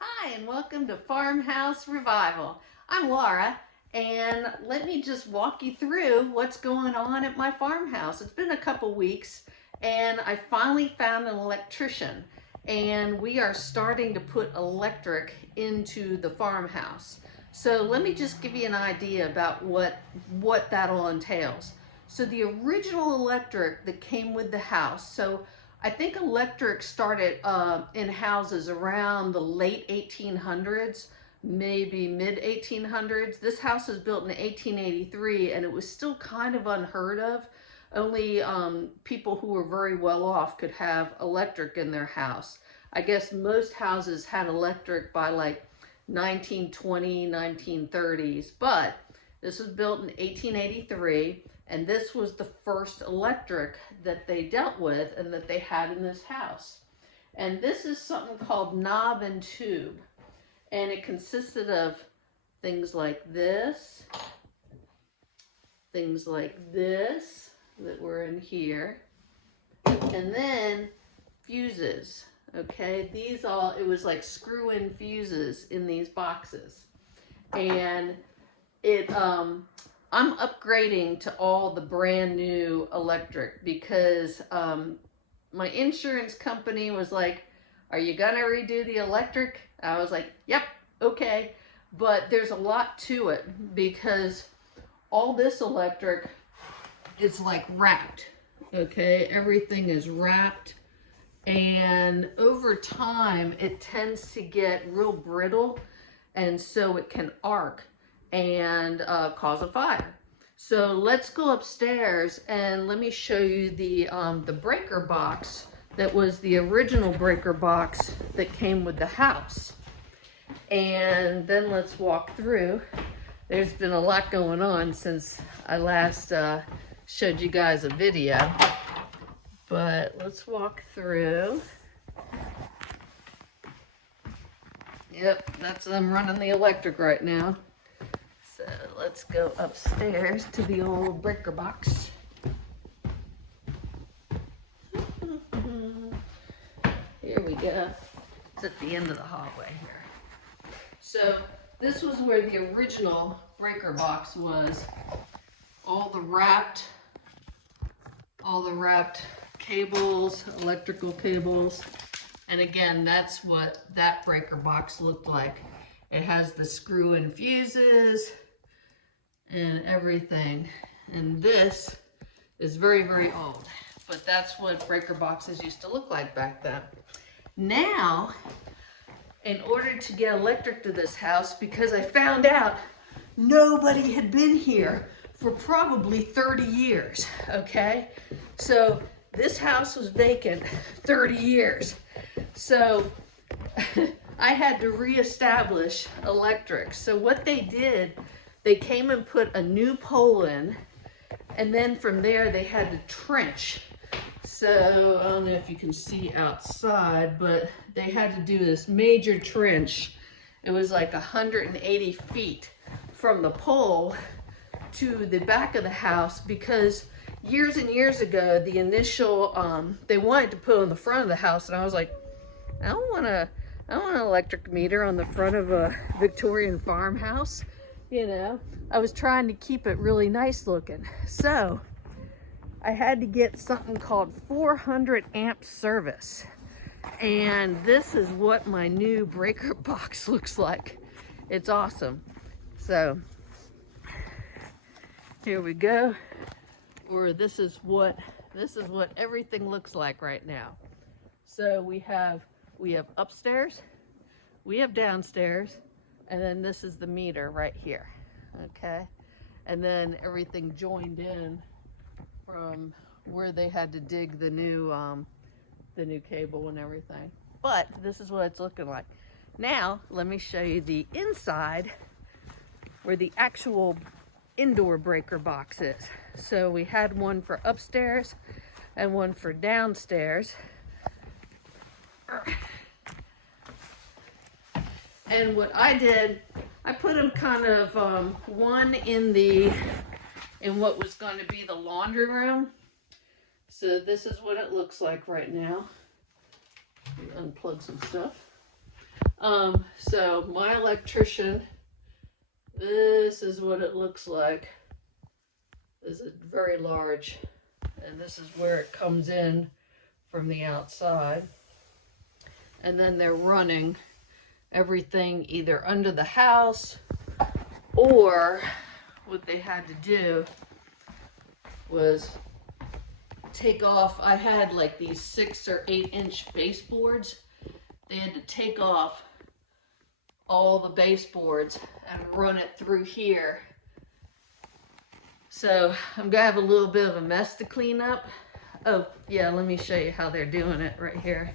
Hi, and welcome to Farmhouse Revival. I'm Laura, and let me just walk you through what's going on at my farmhouse. It's been a couple weeks, and I finally found an electrician, and we are starting to put electric into the farmhouse. So let me just give you an idea about what that all entails. So the original electric that came with the house, so I think electric started in houses around the late 1800s, maybe mid 1800s. This house was built in 1883, and it was still kind of unheard of. Only people who were very well off could have electric in their house. I guess most houses had electric by like 1920, 1930s, but this was built in 1883. And this was the first electric that they dealt with and that they had in this house. And this is something called knob and tube. And it consisted of things like this that were in here. And then fuses, okay? It was like screw-in fuses in these boxes. And I'm upgrading to all the brand new electric because my insurance company was like, are you gonna redo the electric? I was like, yep, okay. But there's a lot to it because all this electric is like wrapped, okay? Everything is wrapped, and over time it tends to get real brittle, and so it can arc and cause a fire. So let's go upstairs and let me show you the breaker box that was the original breaker box that came with the house. And then let's walk through. There's been a lot going on since I last showed you guys a video, but let's walk through. Yep, that's them running the electric right now. So let's go upstairs to the old breaker box. Here we go. It's at the end of the hallway here. So this was where the original breaker box was. All the wrapped cables, electrical cables. And again, that's what that breaker box looked like. It has the screw-in fuses and everything. And this is very, very old, but that's what breaker boxes used to look like back then. Now, in order to get electric to this house, because I found out nobody had been here for probably 30 years, okay? So this house was vacant 30 years. So I had to reestablish electric. So what they did, they came and put a new pole in, and then from there they had to trench. So I don't know if you can see outside, but they had to do this major trench. It was like 180 feet from the pole to the back of the house, because years and years ago, the initial, they wanted to put on the front of the house, and I was like, I don't want an electric meter on the front of a Victorian farmhouse. You know, I was trying to keep it really nice looking. So I had to get something called 400 amp service. And this is what my new breaker box looks like. It's awesome. So here we go. Or this is what everything looks like right now. So we have upstairs, we have downstairs, and then this is the meter right here, okay? And then everything joined in from where they had to dig the new cable and everything. But this is what it's looking like. Now, let me show you the inside where the actual indoor breaker box is. So we had one for upstairs and one for downstairs. And what I did, I put them kind of one in what was going to be the laundry room. So this is what it looks like right now. Unplug some stuff. So my electrician, this is what it looks like. This is very large, and this is where it comes in from the outside. And then they're running everything either under the house, or what they had to do was take off. I had like these 6 or 8 inch baseboards. They had to take off all the baseboards and run it through here. So I'm gonna have a little bit of a mess to clean up. Oh yeah, let me show you how they're doing it right here.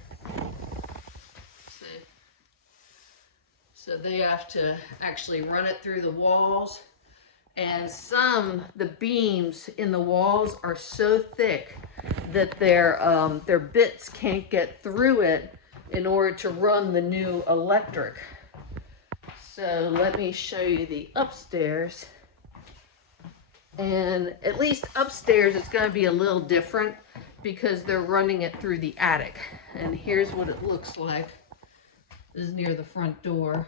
See? So they have to actually run it through the walls, and the beams in the walls are so thick that their bits can't get through it in order to run the new electric. So let me show you the upstairs. And at least upstairs it's going to be a little different because they're running it through the attic. And here's what it looks like. This is near the front door.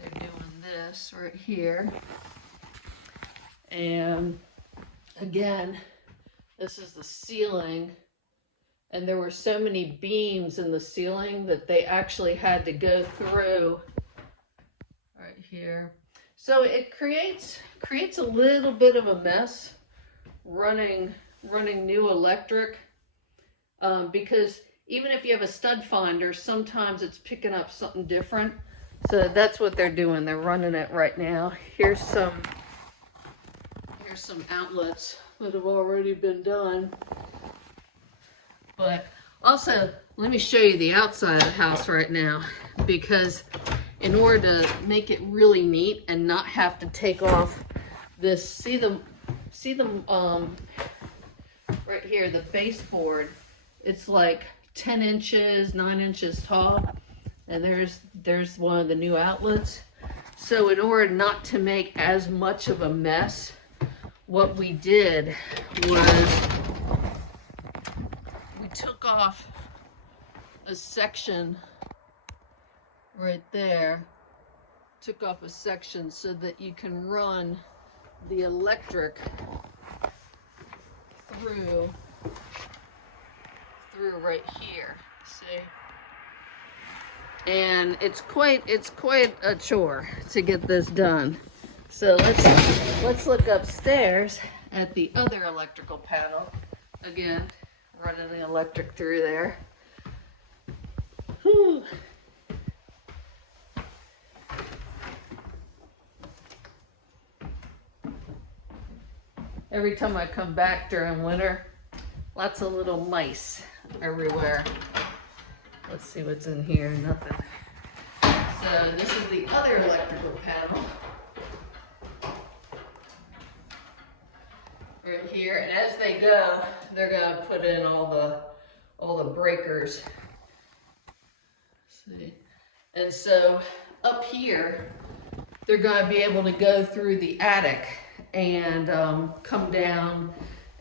They're doing this right here. And again, this is the ceiling. And there were so many beams in the ceiling that they actually had to go through right here. So it creates a little bit of a mess running new electric, because even if you have a stud finder, sometimes it's picking up something different. So that's what they're doing. They're running it right now. Here's some outlets that have already been done. But also, let me show you the outside of the house right now, because in order to make it really neat and not have to take off this, see them right here, the baseboard, it's like 10 inches, 9 inches tall, and there's one of the new outlets. So in order not to make as much of a mess, what we did was we took off a section right there, took off a section so that you can run the electric through right here, see? And it's quite a chore to get this done. So let's look upstairs at the other electrical panel. Again, running the electric through there. Whew. Every time I come back during winter, lots of little mice everywhere. Let's see what's in here. Nothing. So this is the other electrical panel right here, and as they go, they're gonna put in all the breakers. See? And so up here, they're gonna be able to go through the attic and come down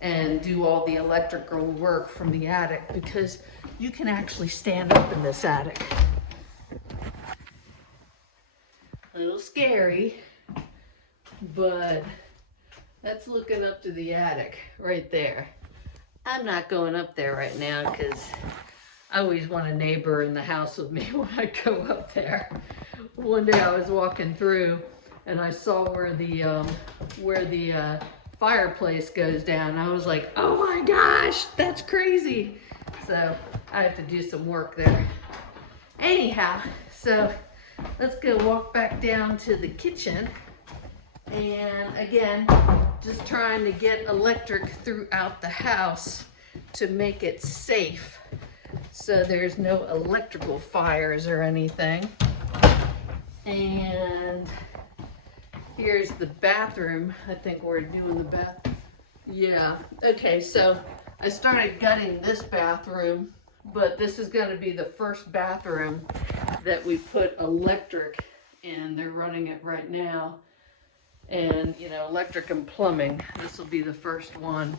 and do all the electrical work from the attic, because you can actually stand up in this attic. A little scary, but that's looking up to the attic right there. I'm not going up there right now because I always want a neighbor in the house with me when I go up there. One day I was walking through and I saw where the fireplace goes down. I was like, oh my gosh, that's crazy. So I have to do some work there. Anyhow, so let's go walk back down to the kitchen. And again, just trying to get electric throughout the house to make it safe, so there's no electrical fires or anything. And here's the bathroom. I think we're doing the bath. Yeah, okay, so I started gutting this bathroom, but this is going to be the first bathroom that we put electric in. They're running it right now. And, you know, electric and plumbing, this will be the first one.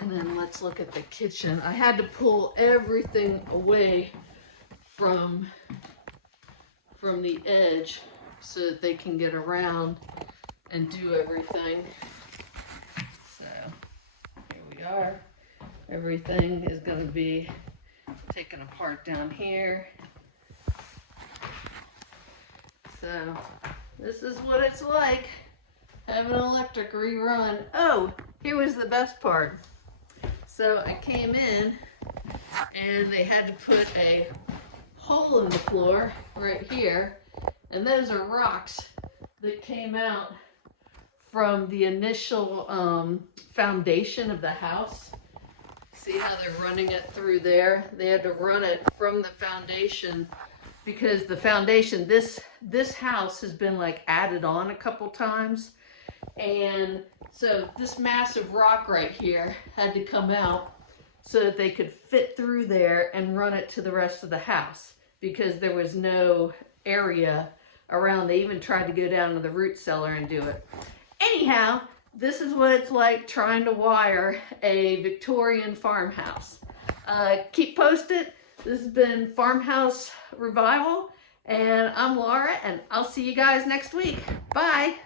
And then let's look at the kitchen. I had to pull everything away from the edge so that they can get around and do everything. So here we are. Everything is going to be taken apart down here. So this is what it's like having an electric rerun. Oh, here was the best part. So I came in and they had to put a hole in the floor right here, and those are rocks that came out from the initial foundation of the house. See how they're running it through there? They had to run it from the foundation because the foundation, this house has been like added on a couple times, and so this massive rock right here had to come out so that they could fit through there and run it to the rest of the house because there was no area around. They even tried to go down to the root cellar and do it. Anyhow, this is what it's like trying to wire a Victorian farmhouse. Keep posted. This has been Farmhouse Revival, and I'm Laura, and I'll see you guys next week. Bye.